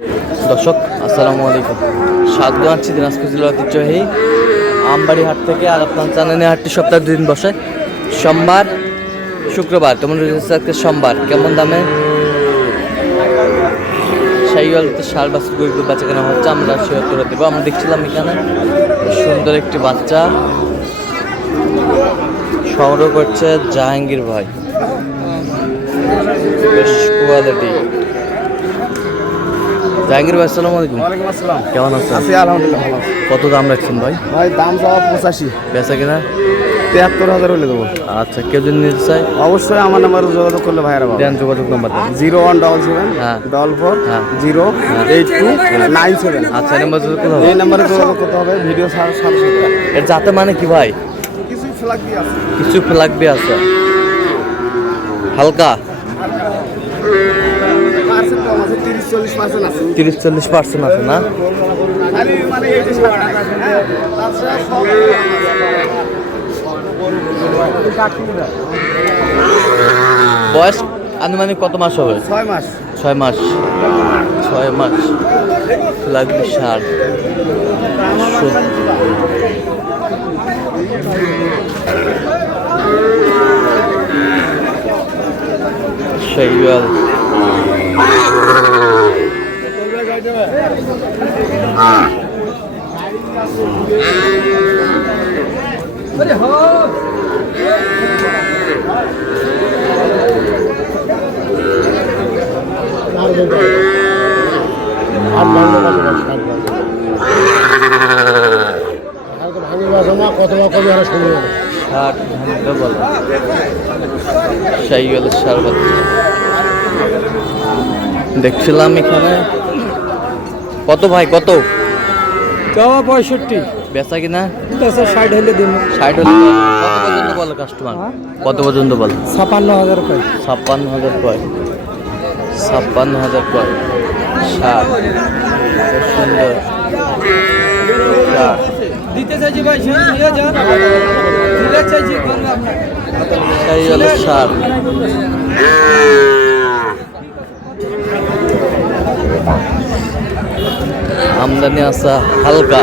দর্শক আসসালামু আলাইকুম, স্বাগত জানাচ্ছি দিনাজপুর জেলার ঐতিহ্যবাহী আমবাড়ি হাট থেকে। আর আপনার জানেন এই হাটটি সপ্তাহে 2 দিন বসে, সোমবার শুক্রবার। তেমন আজকে সোমবার। কেমন দামে শাহিওয়াল ষাঁড় বাছুর গরু বাচ্চা কেনা হচ্ছে আমরা সে উত্তর দেবো। আমরা দেখছিলাম এখানে সুন্দর একটি বাচ্চা সংগ্রহ করছে জাহাঙ্গীর ভাই, বেশ কোয়ালিটি। জাহাঙ্গীর ভাই আসসালামু আলাইকুম। ওয়ালাইকুম আসসালাম। কেমন আছেন? আছি আলহামদুলিল্লাহ ভালো। কত দাম রাখছেন ভাই? ভাই দাম চাওয়া 85, বেচা কিনা 73,000 হলে দেবো। আচ্ছা, কেউ যদি নিতে চাই অবশ্যই আমার নাম্বারে যোগাযোগ করলে ভাইয়েরা পাবে। দেন যোগাযোগ নাম্বার দেন। 0177 হ্যাঁ 44 হ্যাঁ 08297। আচ্ছা, এই নাম্বার যোগাযোগ করতে হবে। এই নাম্বারে যোগাযোগ করতে হবে। ভিডিও সাথে সাথে এর জাতে মানে কি ভাই? কিছু ফ্ল্যাগ দিয়ে আছে। কিছু লাগবে আছে হালকা পার্সেন্ট কম আছে, 30-40% আছে। 30-40% আছে না? খালি মানে এই যে হ্যাঁ তাছাড়া সব বয়স আনুমানিক কত মাস হবে? 6 মাস। 6 মাস। 6 মাস লাগবে সার। শাহিওয়াল শাহিওয়ালের সার বাচ্চা দেখছিলাম এখানে। কত ভাই কত? চাওয়া 65, বেচা কিনা 60 হলে দিন। 60 হলে কত পর্যন্ত বলে কাস্টমার? কত পর্যন্ত বলে? 56,000 কয়। 56,000 কয়। 56,000 কয়। সার খুব সুন্দর সার। দিতে চাইছি ভাই, নিয়ে যান। দিতে চাইছি করব আপনাকে। শাহিওয়ালের সার। আমদানি আসা হালকা।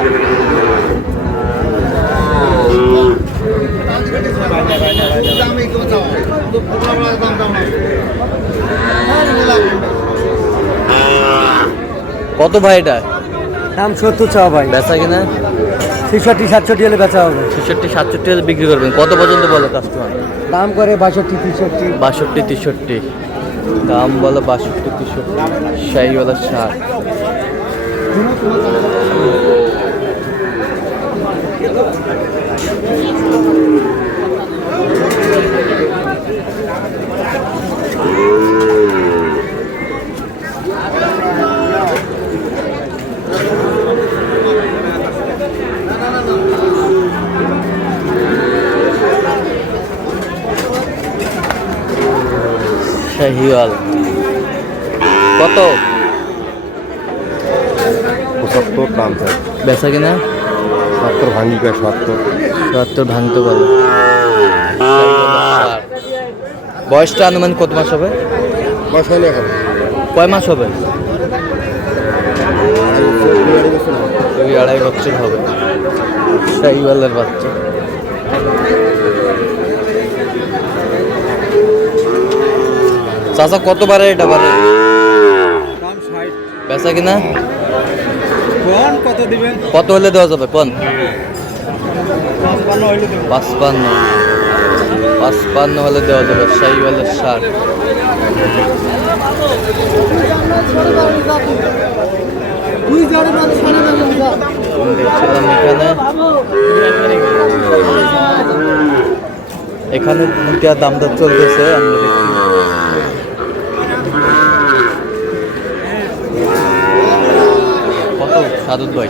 কত ভাই এটা? দাম 70 চাওয়া ভাই। বেচা কিনা 66-67 হলে বেচা হবে। 66-67 হলে বিক্রি করবেন। কত পর্যন্ত বলে কাস্টমার? দাম করে 62-63। 62-63 দাম বলে। 62-63 শাহিওয়ালের সার। শাহিওয়াল কত? 75 দাম চাই। বেচা কিনা 70 ভাঙি কয় 70। 70 ভাঙতে বলে। বয়সটা আনুমানিক কত মাস হবে? বয়স হয়নি এখন। কয় মাস হবে? 2-2.5 বছর হবে। শাহিওয়ালের বাচ্চা। চাচা কত বারে এটা বারে? দাম 60। বেচা কিনা কোন কত দিবেন? কত হলে দেওয়া যাবে কোন? 55 হলে দেব। 55 হলে দেওয়া যাবে। শাহিওয়ালের সার। দেখছিলাম এখানে দুইটা দাম দর চলতেছে। আমরা দেখছি কত সাদুদ ভাই?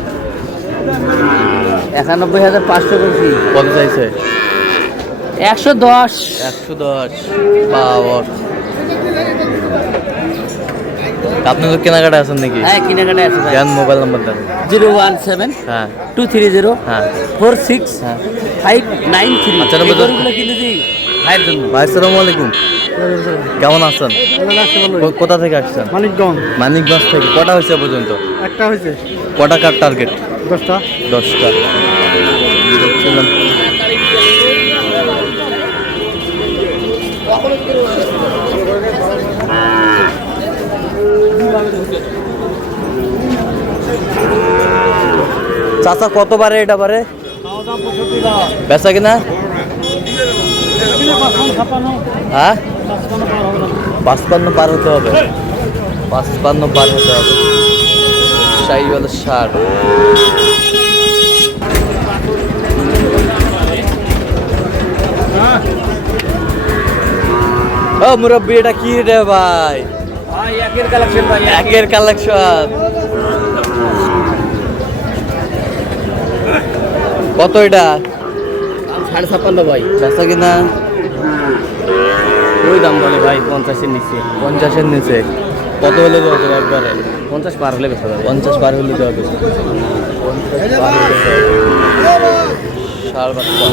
91,500 বলছি। কত চাইছে? 110। 110 পাওয়ার। আপনি তো কেনাকাটা আছেন নাকি? হ্যাঁ, কেনাকাটা আছে ভাই। দেন মোবাইল নাম্বার দেন। 017 হ্যাঁ 230 হ্যাঁ 46 হ্যাঁ 593। আচ্ছা, এই গরুগুলো কিনেছি ভাইয়ের জন্য। ভাই আসসালামু আলাইকুম, কেমন আছেন? কোথা থেকে আসছেন? মানিকগঞ্জ। মানিকগঞ্জ থেকে। কটা হয়েছে পর্যন্ত? একটা হয়েছে। কটা কার টার্গেট? 10টা। 10টা। দেখছিলাম। চাচা কত পারে এটা পারে? বেচা কিনা? হ্যাঁ, 55 পার হতে হবে। 55 পার হতে হবে। শাহিওয়াল 60। ও মুরব্বি, এটা কি রে ভাই? ভাই একের কালেকশন ভাই। একের কালেকশন। কত এটা? 56.5 ভাই। বেচা কিনা? ওই দাম বলে ভাই 50-এর নিচে। 50-এর নিচে। কত হলে দেওয়া যাবে একবারে? 50 পার হলে বেশি হবে। 50 পার হলে দেওয়া যাবে। 50 পার হলে দেওয়া যাবে। ষাড় বাচ্চা।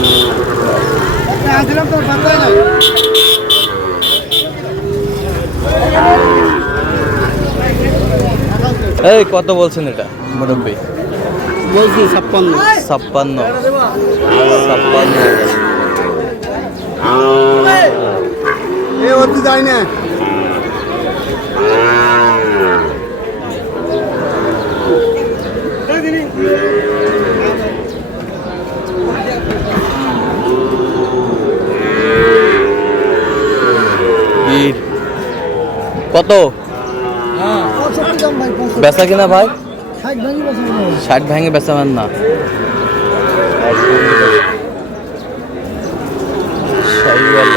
এই কত বলছেন এটা মুরব্বি? বলছি 56। 56। 56। এ অতি যায় না। বীর কত? বেচা কিনা ভাই? 60 ভেঙে বেচা মান না। শাহিওয়াল।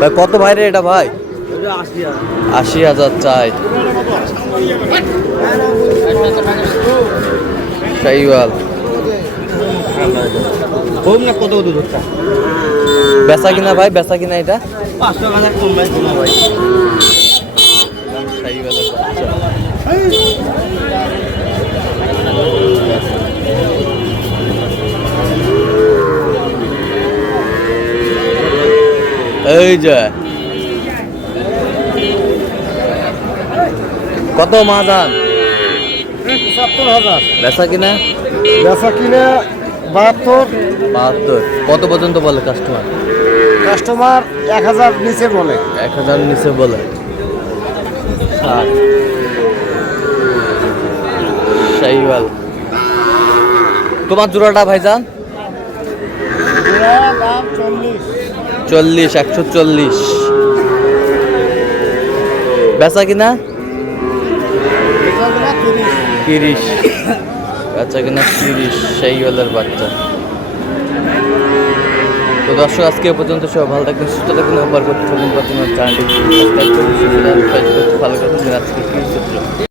ভাই কত ভাই রে এটা ভাই? 80,000 চাই। শাহিওয়াল। হোম না কত দুধ হচ্ছে? বেচা কিনা ভাই? বেচা কিনা এটা? 500 টাকা কম ভাই দিনা ভাই। শাহিওয়ালের বাচ্চা। এই যে কত মাদান? 70,000। বেচা কিনা? বেচা কিনে 72। 72। কত পর্যন্ত বলে কাস্টমার? কাস্টমার 1000 নিচে বলে। 1000 নিচে বলে। শাহিওয়াল। তোমার জোড়াটা ভাইজান? দাম 40। 140। বেচা কিনা? 30। বেচা কিনা 30। শাহিওয়ালের বাচ্চা। তো দর্শক আজকে এ পর্যন্ত সব ভালো থাকবেন, সুস্থ থাকবেন, উপর করতে থাকুন, চ্যানেলটি সাবস্ক্রাইব করুন, ফলো করুন। আজকে কি চিত্র।